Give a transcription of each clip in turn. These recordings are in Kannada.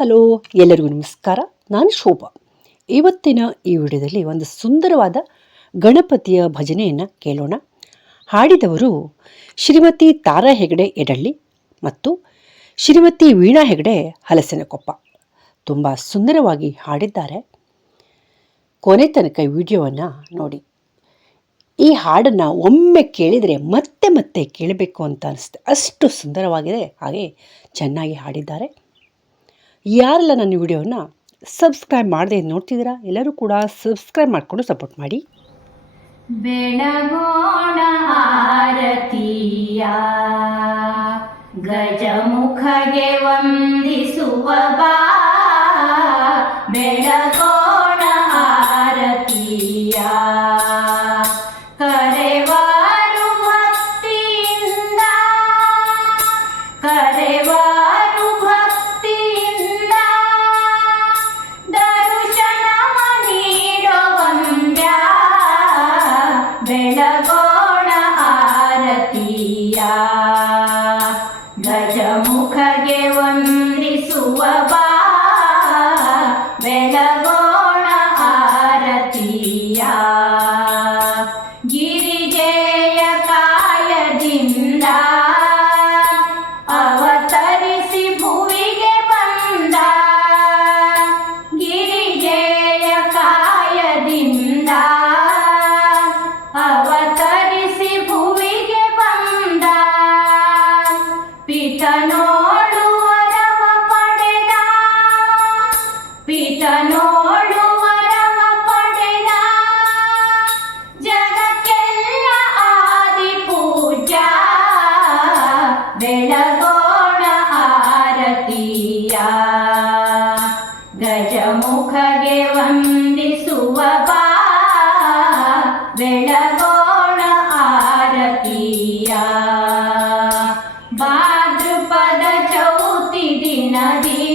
ಹಲೋ, ಎಲ್ಲರಿಗೂ ನಮಸ್ಕಾರ. ನಾನು ಶೋಭಾ. ಇವತ್ತಿನ ಈ ವಿಡಿಯೋದಲ್ಲಿ ಒಂದು ಸುಂದರವಾದ ಗಣಪತಿಯ ಭಜನೆಯನ್ನು ಕೇಳೋಣ. ಹಾಡಿದವರು ಶ್ರೀಮತಿ ತಾರಾ ಹೆಗಡೆ ಎಡಳ್ಳಿ ಮತ್ತು ಶ್ರೀಮತಿ ವೀಣಾ ಹೆಗಡೆ ಹಲಸಿನಕೊಪ್ಪ. ತುಂಬ ಸುಂದರವಾಗಿ ಹಾಡಿದ್ದಾರೆ. ಕೊನೆ ತನಕ ವಿಡಿಯೋವನ್ನು ನೋಡಿ. ಈ ಹಾಡನ್ನು ಒಮ್ಮೆ ಕೇಳಿದರೆ ಮತ್ತೆ ಮತ್ತೆ ಕೇಳಬೇಕು ಅಂತ ಅನಿಸುತ್ತೆ. ಅಷ್ಟು ಸುಂದರವಾಗಿದೆ. ಹಾಗೆ ಚೆನ್ನಾಗಿ ಹಾಡಿದ್ದಾರೆ. ಯಾರೆಲ್ಲ ನನ್ನ ವಿಡಿಯೋನ ಸಬ್ಸ್ಕ್ರೈಬ್ ಮಾಡದೆ ನೋಡ್ತಿದ್ದೀರಾ, ಎಲ್ಲರೂ ಕೂಡ ಸಬ್ಸ್ಕ್ರೈಬ್ ಮಾಡಿಕೊಂಡು ಸಪೋರ್ಟ್ ಮಾಡಿ. ಬೆಳಗೋಣ ಆರತಿಯ ಗಜಮುಖಗೆ ವಂದಿಸುವ ಬಾ ಆರತಿಯ ಗಜಮುಖಗೆ ವಂದಿಸುವ ಬಾ. ಆರತಿಯ? ಗಿರಿಜೆಯ ಗಜಮುಖಗೆ ವಂದಿಸುವ ಬಾ ಬೆಳಗೋಣ ಆರತಿಯ. ಭಾದ್ರಪದ ಚೌತಿ ದಿನದಿ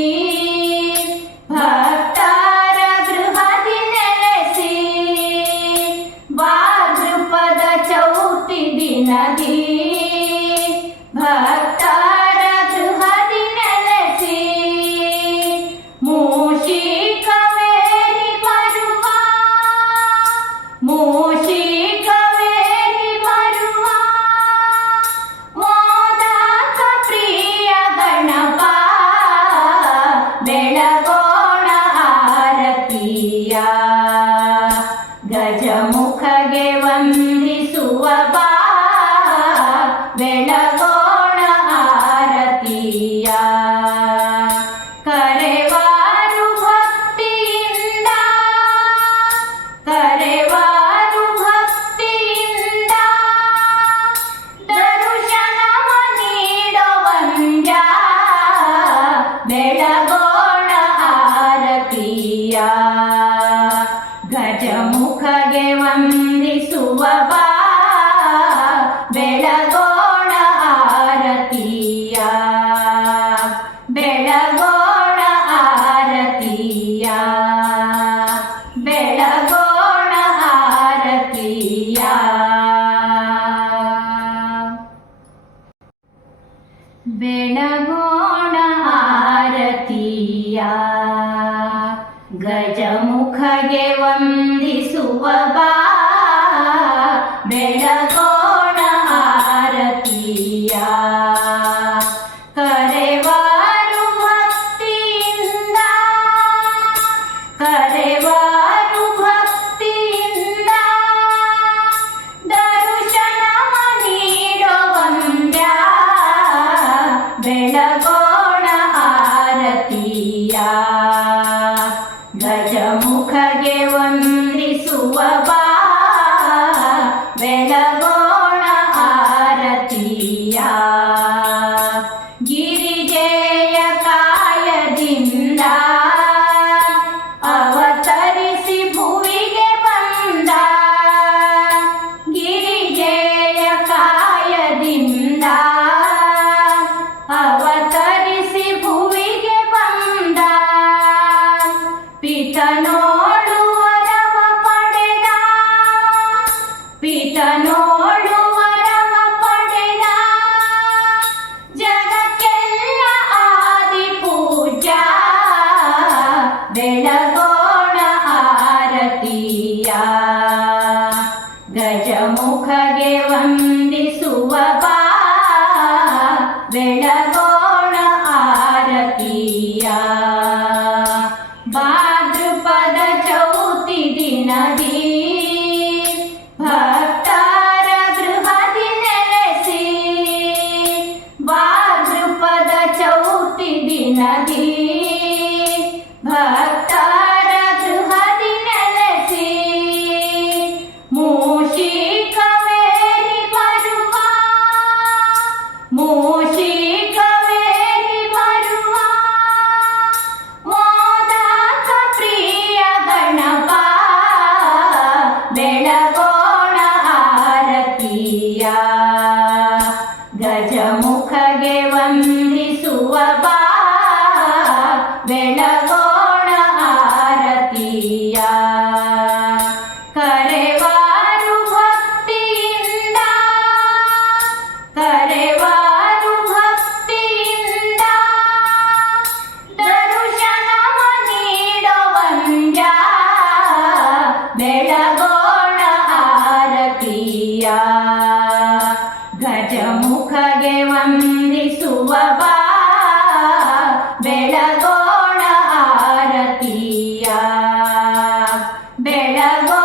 ಗಜಮುಖಗೆ ವಂದಿಸುವ ಬಾ ಬೆಳಗೋಣ ಆರತಿಯ. ಬೆಳಗೋಣ ಆರತಿಯ. ಬೆಳಗೋಣ ಆರತಿಯ. ಬೆಳಗೋಣ ಆರತಿಯ. ಗಜಮುಖಗೆ ವಂದಿಸುವ ಬಾ. ಬೆಳಗೋಣ ಆರತಿಯ. ಕರೆವಾರು भक्तार न सी वाद्रपद चौ पि नदी ಗಜಮುಖಗೆ ವಂದಿಸುವ ಬಾ. ಬೆಳಗೋಣ ಆರತಿಯ. ಕರೆವಾರು ಭಕ್ತಿಯಿಂದ. ಕರೆವಾರು ಭಕ್ತಿಯಿಂದ. ದರುಶನವ ನೀಡೋ ಬೆಳಗೋಣ ಆರತಿಯ. ಗಜಮುಖಗೆ ವಂದ್ಯ ಬಾ ಬೆಳಗೋಣ ಆರತಿಯ ಬೆಳಗೋ